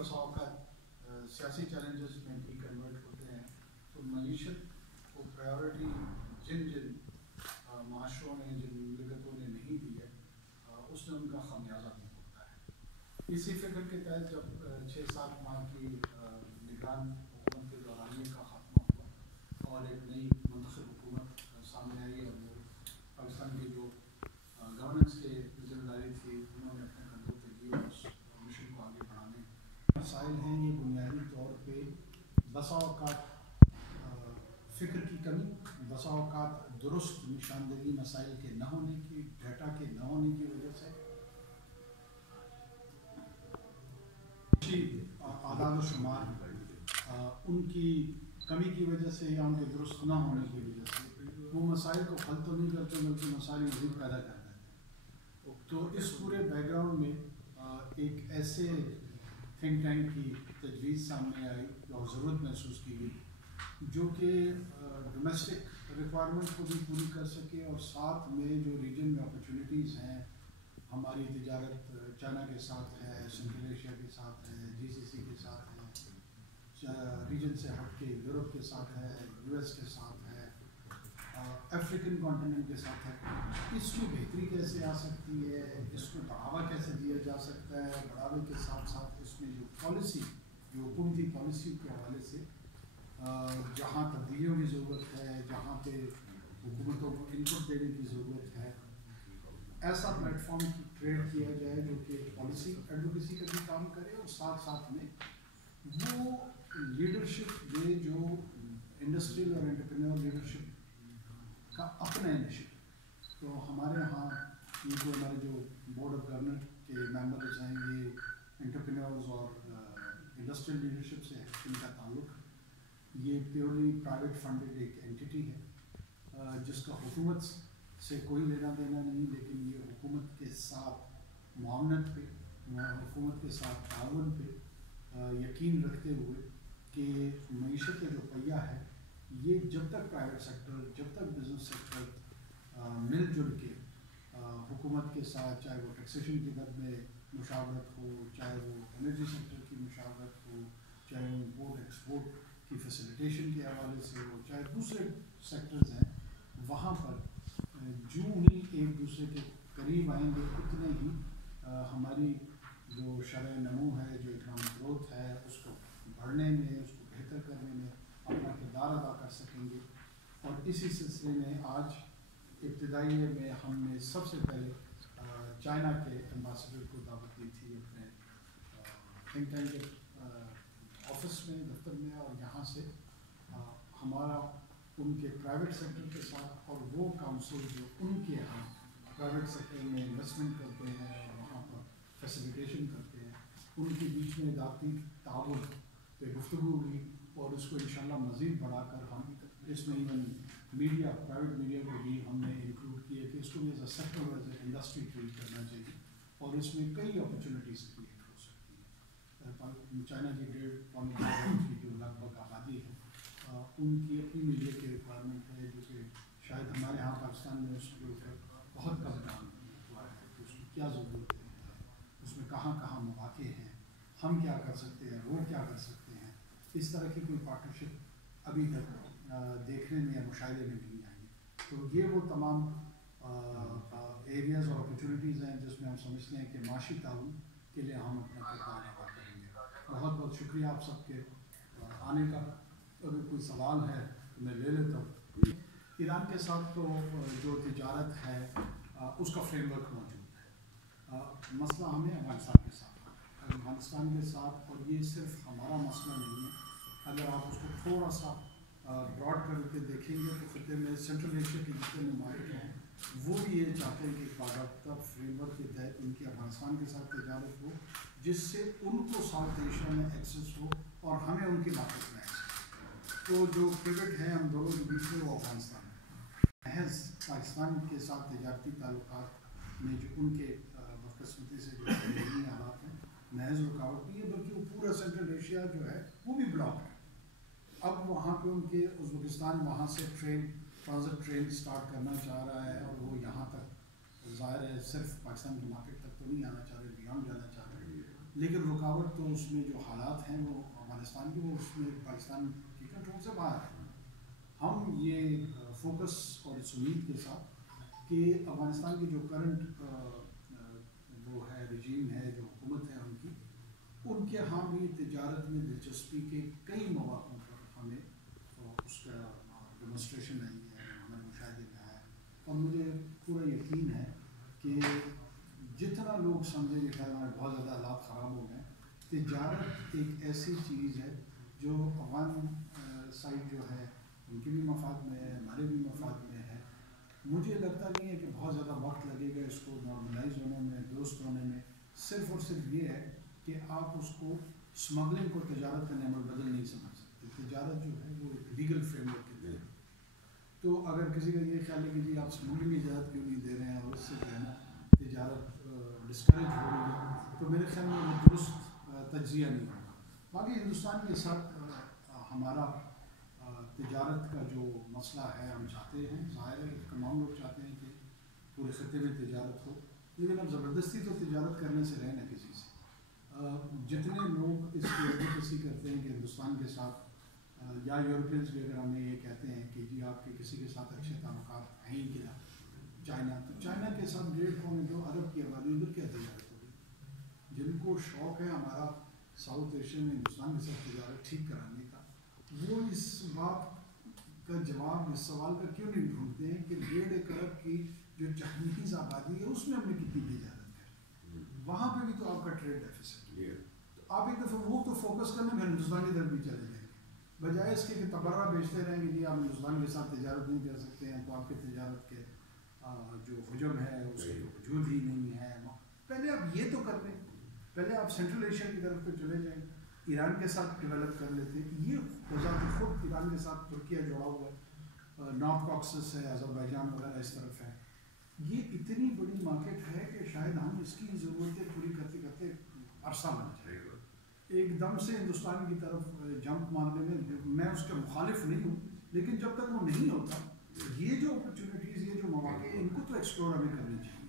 بسا اوقات سیاسی چیلنجز میں بھی کنورٹ ہوتے ہیں تو معیشت کو پرائیورٹی جن جن معاشروں نے جن مملکتوں نے نہیں دی ہے اس نے ان کا خمیازہ بھی ہوتا ہے۔ اسی فکر کے تحت جب 6-7 ماہ کی نگران حکومت کے دورانیے کا خاتمہ ہوا اور ایک نئی منتخب حکومت سامنے آئی اور وہ پاکستان کی جو گورننس کے ذمہ داری تھی انہوں نے اپنے کندھوں پہ لی اور اس مشن کو آگے بڑھانے مسائل ہیں یہ بنیادی طور پہ بسا اوقات فکر کی کمی، بسا اوقات درست نشاندہی مسائل کے نہ ہونے کی، ڈیٹا کے نہ ہونے کی وجہ سے، اعداد و شمار ان کی کمی کی وجہ سے یا ان کے درست نہ ہونے کی وجہ سے وہ مسائل کو حل تو نہیں کرتے بلکہ مسائل مزید پیدا کر دیتے ہیں۔ تو اس پورے بیک گراؤنڈ میں ایک ایسے تھنک ٹینک کی تجویز سامنے آئی اور ضرورت محسوس کی گئی جو کہ ڈومیسٹک ریکوائرمنٹ کو بھی پوری کر سکے اور ساتھ میں جو ریجن میں اپرچونیٹیز ہیں، ہماری تجارت چائنا کے ساتھ ہے، سنٹرل ایشیا کے ساتھ ہے، GCC کے ساتھ ہے، ریجن سے ہٹ کے یورپ کے ساتھ ہے، US کے ساتھ ہے، افریقن کانٹیننٹ کے ساتھ ہے، اس کی بہتری کیسے آ سکتی ہے، اس کو بڑھاوا کیسے دیا جا سکتا ہے، بڑھاوے کے ساتھ ساتھ اس میں جو پالیسی، جو حکومتی پالیسی کے حوالے سے جہاں تبدیلیوں کی ضرورت ہے، جہاں پہ حکومتوں کو انپٹ دینے کی ضرورت ہے، ایسا پلیٹ فارم کریٹ کیا جائے جو کہ پالیسی ایڈوکیسی کا بھی کام کرے اور ساتھ ساتھ میں وہ لیڈرشپ دے جو انڈسٹریل اور انٹرپرینور لیڈرشپ کا اپنا انیشیٹو۔ تو ہمارے یہاں یہ جو ہمارے جو بورڈ آف گورنر کے ممبرز ہیں یہ انٹرپرینورز اور انڈسٹریل لیڈرشپ سے ہے، ان کا تعلق یہ پیورلی پرائیویٹ فنڈڈ ایک اینٹی ہے جس کا حکومت سے کوئی لینا دینا نہیں، لیکن یہ حکومت کے ساتھ معاونت پہ، حکومت کے ساتھ تعاون پہ یقین رکھتے ہوئے کہ معیشت کا جو پہیہ ہے یہ جب تک پرائیویٹ سیکٹر، جب تک بزنس سیکٹر مل جل کے حکومت کے ساتھ، چاہے وہ ٹیکسیشن کی مد میں مشاورت ہو، چاہے وہ انرجی سیکٹر کی مشاورت ہو، چاہے وہ امپورٹ ایکسپورٹ کی فیسیلیٹیشن کے حوالے سے ہو، چاہے دوسرے سیکٹرز ہیں، وہاں پر جو ہی ایک دوسرے کے قریب آئیں گے اتنے ہی ہماری جو شرح نمو ہے، جو اکنامک گروتھ ہے، اس کو بڑھنے میں، اس کو بہتر کرنے میں اپنا کردار ادا کر سکیں گے۔ اور اسی سلسلے میں آج ابتدائیے میں ہم نے سب سے پہلے چائنا کے ایمبیسڈر کو دعوت دی تھی اپنے تھنک ٹینک کے آفس میں، دفتر میں، اور یہاں سے ہمارا ان کے پرائیویٹ سیکٹر کے ساتھ اور وہ کاؤنسل جو ان کے یہاں پرائیویٹ سیکٹر میں انویسٹمنٹ کرتے ہیں اور وہاں پر فیسیلیٹیشن کرتے ہیں، ان کے بیچ میں ذاتی تعاون پہ گفتگو ہوئی اور اس کو انشاءاللہ مزید بڑھا کر ہم اس میں ایون میڈیا، پرائیویٹ میڈیا کو بھی ہم نے انکلوڈ کیا کہ اس کو بھی as a sector, as a industry treat کرنا چاہیے اور اس میں کئی اپرچونیٹیز کریٹ ہو سکتی ہیں۔ چائنا کی 1.5 کی جو لگ بھگ آبادی ہے ان کی اپنی میڈیا کی ریکوائرمنٹ ہے جو کہ شاید ہمارے یہاں پاکستان میں اس کے اوپر بہت کم کام ہوا ہے کہ اس کی کیا ضرورت ہے، اس میں کہاں کہاں مواقع ہیں، ہم کیا کر سکتے ہیں، وہ کیا کر سکتے ہیں۔ اس طرح کی کوئی پارٹنرشپ ابھی تک دیکھنے میں یا مشاہدے میں نہیں آئی۔ تو یہ وہ تمام ایریاز اور اپرچونیٹیز ہیں جس میں ہم سمجھتے ہیں کہ معاشی تعاون کے لیے ہم اپنا کردار ادا کریں گے۔ بہت بہت شکریہ آپ سب کے آنے کا۔ اگر کوئی سوال ہے تو میں لے لیتا ہوں۔ ایران کے ساتھ تو جو تجارت ہے اس کا فریم ورک موجود ہے، مسئلہ ہمیں افغانستان کے ساتھ ہے، افغانستان کے ساتھ، اور یہ صرف ہمارا مسئلہ نہیں ہے۔ اگر آپ اس کو تھوڑا سا براڈ کر کے دیکھیں گے تو خطے میں سینٹرل ایشیا کے جتنے ممالک ہیں وہ بھی یہ چاہتے ہیں کہ باضابطہ فریم ورک کے تحت ان کی افغانستان کے ساتھ تجارت ہو جس سے ان کو ساؤتھ ایشیا میں ایکسیس ہو اور ہمیں ان کی مارکیٹ میں ایکسیس۔ تو جو پیوٹ ہے ہم دونوں کے بیچ میں وہ افغانستان ہے۔ محض پاکستان کے ساتھ تجارتی تعلقات میں جو ان کے بدقسمتی سے جو ذہنی حالات ہیں محض رکاوٹ نہیں ہے، بلکہ وہ پورا سینٹرل ایشیا جو ہے وہ بھی بلاک ہے۔ اب وہاں پہ ان کے ازبکستان وہاں سے ٹرانزٹ ٹرین اسٹارٹ کرنا چاہ رہا ہے اور وہ یہاں تک ظاہر ہے صرف پاکستان کی مارکیٹ تک تو نہیں آنا چاہ رہے، بیانڈ جانا چاہ رہے ہیں۔ لیکن رکاوٹ تو اس میں جو حالات ہیں وہ افغانستان کی، وہ اس میں پاکستان کی کنٹرول سے باہر ہے. ہم یہ فوکس اور اس امید کے ساتھ کہ افغانستان کی جو کرنٹ وہ ہے رجیم ہے، جو حکومت ہے ان کے ہاں بھی تجارت میں دلچسپی کے کئی مواقع پر ہمیں اس کا ڈیمونسٹریشن آئی ہے، ہمارے مشاہدے میں آیا ہے. اور مجھے پورا یقین ہے کہ جتنا لوگ سمجھیں گے شاید ہمارے بہت زیادہ حالات خراب ہو گئے. تجارت ایک ایسی چیز ہے جو افغان سائڈ جو ہے ان کے بھی مفاد میں ہے، ہمارے بھی مفاد میں ہے. مجھے لگتا نہیں ہے کہ بہت زیادہ وقت لگے گا اس کو نارملائز ہونے میں، درست ہونے میں. صرف اور صرف یہ ہے کہ آپ اس کو اسمگلنگ کو تجارت کا نعمت بدل نہیں سمجھ سکتے. تجارت جو ہے وہ ایک لیگل فریم ورک کے تحت. تو اگر کسی کا یہ خیال ہے کہ جی آپ اسمگلنگ کی اجازت کیوں نہیں دے رہے ہیں اور اس سے جو ہے نا تجارت ڈسکریج ہو رہی ہے، تو میرے خیال میں وہ درست تجزیہ نہیں ہوگا. باقی ہندوستان کے ساتھ ہمارا تجارت کا جو مسئلہ ہے، ہم چاہتے ہیں، ظاہر ہے تمام لوگ چاہتے ہیں کہ پورے خطے میں تجارت ہو، لیکن اب زبردستی تو تجارت کرنے سے رہے نا کسی سے. جتنے لوگ اس کی ایڈوکیسی کرتے ہیں کہ ہندوستان کے ساتھ یا یورپینس بھی اگر ہمیں یہ کہتے ہیں کہ جی آپ کے کسی کے ساتھ اچھے تعلقات ہیں کہ نہ، چائنا، تو چائنا کے ساتھ 1.2 ارب کی آبادی ادھر کیا تجارت ہوگی؟ جن کو شوق ہے ہمارا ساؤتھ ایشیا میں ہندوستان کے ساتھ تجارت ٹھیک کرانے کا، وہ اس بات کا جواب اس سوال کا کیوں نہیں ڈھونڈتے ہیں کہ 1.5 ارب کی جو چائنیز آبادی ہے اس میں ہم نے کتنی تجارت کریں؟ وہاں پہ بھی تو آپ کا ٹریڈ ڈیفیسٹ ہے. تو آپ ایک دفعہ وہ تو فوکس کرنے میں ہندوستان کی طرف بھی چلے جائیں گے، بجائے اس کے کہ تبرہ بیچتے رہیں گے جی آپ ہندوستان کے ساتھ تجارت نہیں کر سکتے ہیں تو آپ کے تجارت کے جو حجم ہے اس کا وجود ہی نہیں ہے. پہلے آپ یہ تو کر لیں، پہلے آپ سینٹرل ایشیا کی طرف تو چلے جائیں، ایران کے ساتھ ڈیولپ کر لیتے. یہ بذات خود ایران کے ساتھ ترکیہ جڑا ہوا ہے، نارتھ کاکسس ہے، آذربائیجان وغیرہ اس طرف ہے. یہ اتنی بڑی مارکیٹ ہے کہ شاید ہم اس کی ضرورتیں پوری کرتے کرتے عرصہ بن جائے گا. ایک دم سے ہندوستان کی طرف جمپ مارنے میں اس کے مخالف نہیں ہوں، لیکن جب تک وہ نہیں ہوتا یہ جو اپرچونیٹیز، یہ جو مواقع، ان کو تو ایکسپلور ہمیں کرنی چاہیے.